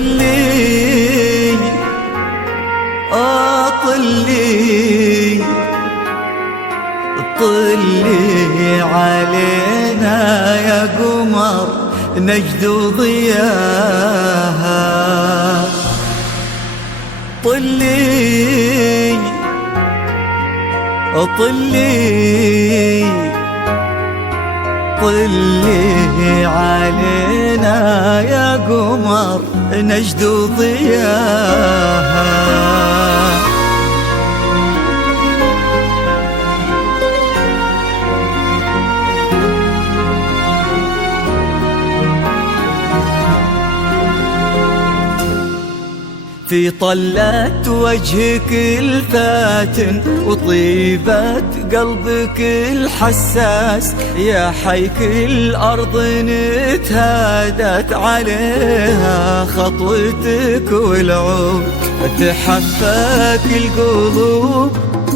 طلي طلي طلي علينا يا قمر نجد ضياها. طلي طلي طلي علينا يا قمر نجد ضياها. في طلة وجهك الفاتن وطيبة قلبك الحساس، يا حيك الأرض نتهادت عليها خطوتك والعود، تحفاك القلوب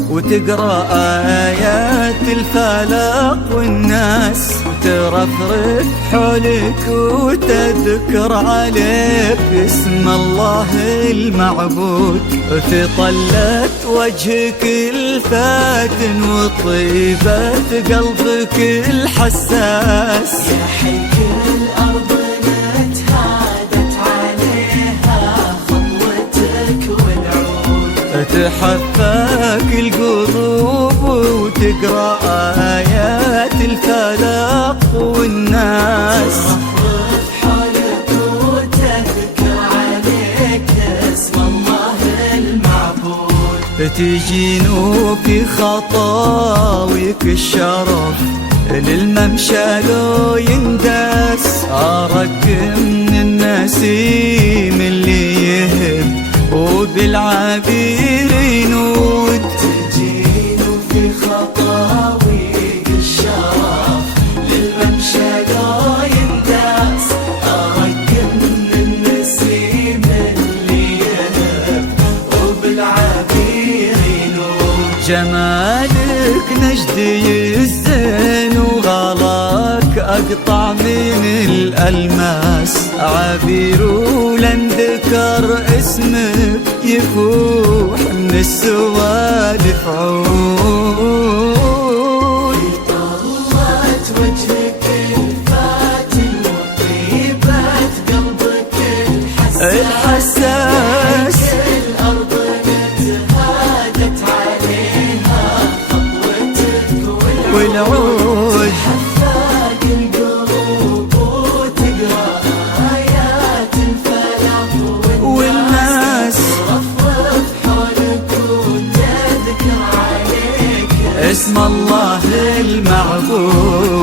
وتقرأ آيات الفلق والناس، ترفرف حولك وتذكر عليك اسم الله المعبود. في طلة وجهك الفاتن وطيبة قلبك الحساس، يا حيك الأرض نتهادت عليها خطوتك والعود، تحفاك القلوب وتقرأ آيات الفلق والناس، ترفرف حولك وتذكر عليك اسم الله المعبود. تجينو في خطاويك الشرف للممشى لو ينداس، أرق من النسيم اللي يهب وبالعبير ينود. تجينو في خطاويك الشرف للممشى لو ينداس، أرق من النسيم اللي يهب وبالعبير ينود. جمالك نجدي الزين وغلاك أقطع من الألماس، عبير ولن ذكر اسمك يفوح من السوالف عود. في طلة وجهك الفاتن وطيبة قلبك الحساس، الأرض نتهادت عليها خطوتك والعود، حفاك القلوب وتقرأ آيات الفلق والناس، ترفرف حولك وتذكر عليك اسم الله المعبود.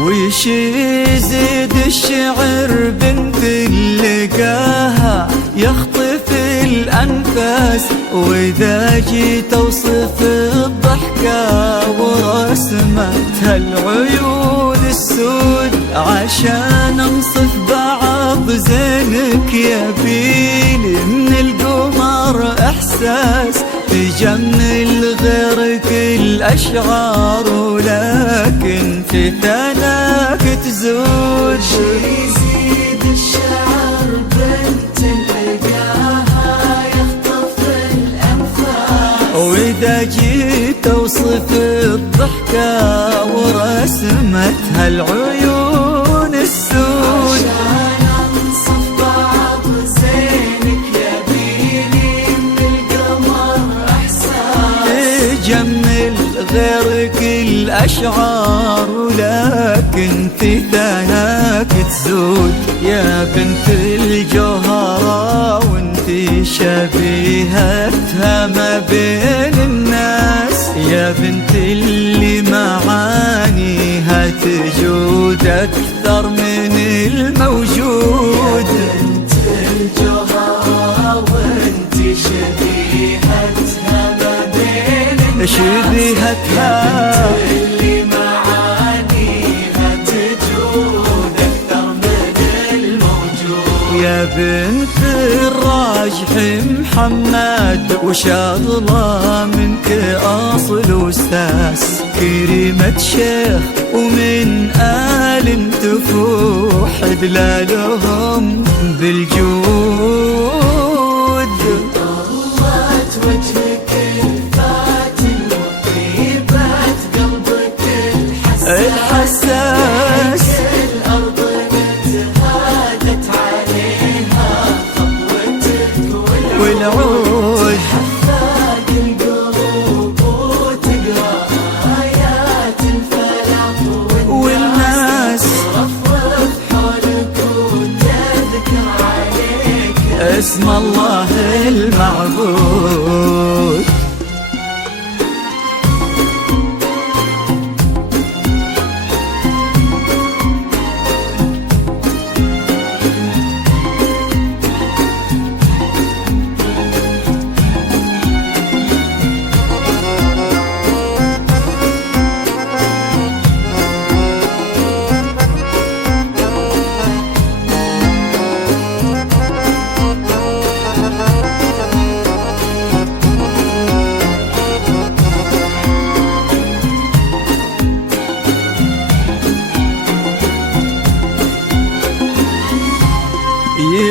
وش يزيد الشعر بنت اللقاها يخطف الأنفاس، وإذا جيت أوصف الضحكة ورسمتها العيون السود، عشان أنصف بعض زينك يبيلي من القمر إحساس، تجمل غيرك الأشعار ولكن في ثناك تزود. يزيد الشعر بنت لقاها يخطف الأنفاس، وإذا جيت أوصف الضحكة ورسمتها العيون السود، عشان أنصف بعض زينك يبيلي من القمر إحساس، تجمل غيرك الأشعار ولكن في ثناك تزود. يا بنت الجوهرة وانتي شبيهتها ما بين الناس، يا بنت اللي معانيها تجود أكثر من الموجود. بنت الجوهرة وانت شبيهتها ما بين شبيهتها اللي معانيها تجود أكثر من الموجود. يا بنت الراجح محمد وشاغلة منك أصل وساس، كريمة شيخ ومن آل تفوح دلالهم بالجود. طلت وجهك الفاتن وطيبت قلبك الحساس، الأرض متهادت عليها خطوتك والعود حفاق القلوب وتقرأ آيات الفلاح والناس ترفرف حولك وتذكر عليك اسم الله المعبود.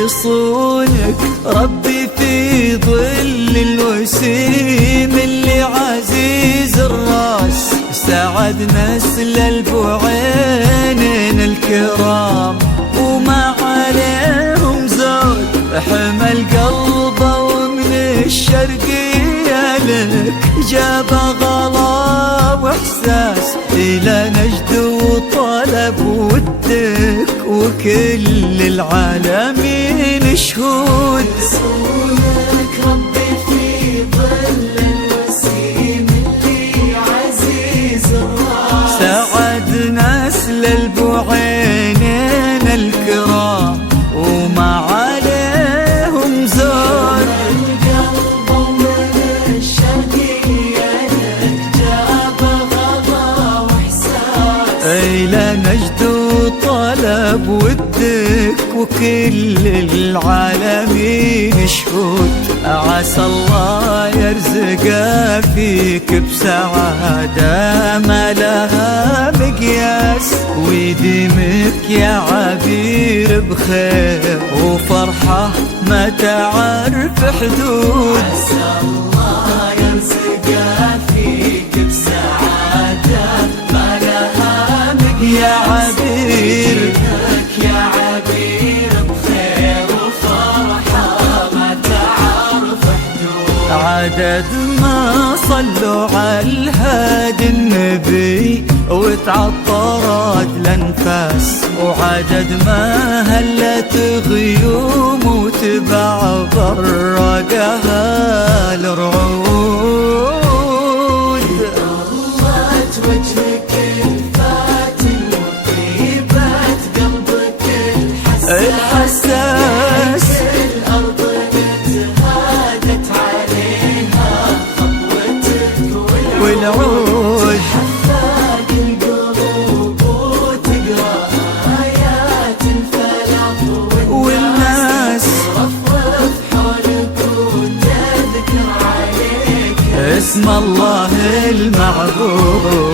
يصونك ربي في ظل الوسيم اللي عزيز الراس، سعد نسل البعينين الكرام وما عليهم زود، حمل قلبه ومن الشرقية لك جاب غلا واحساس، الى نجد وطلب ودك وكل العالمين شهود. يصونك ربي في ظل الوسيم اللي عزيز الراس، سعد نسل البعينين الكرام وما عليهم زود، القلب ومن الشرقية لك جاب غضا واحساس، إلى نجد وطلب ودك وكل العالمين شهود. عسى الله يرزق فيك بسعادة ما لها مقياس، ويديمك يا عبير بخير وفرحة ما تعرف حدود. عسى الله يرزق فيك بسعادة ما لها مقياس، يا عبير يا عبير بخير وفرحة ما تعرف حدود. عدد ما صلوا على الهادي النبي وتعطرت الانفاس، وعدد ما هلت غيوم وتبع برقها الرعود. طلت وجهك الفاتن وطيبت قلبك الحساس، الأرض متهادت عليها خطوتك والعود حفاق القلوب وتقرأ آيات الفلاح والناس ترفرف حولك وتذكر عليك اسم الله المعبود.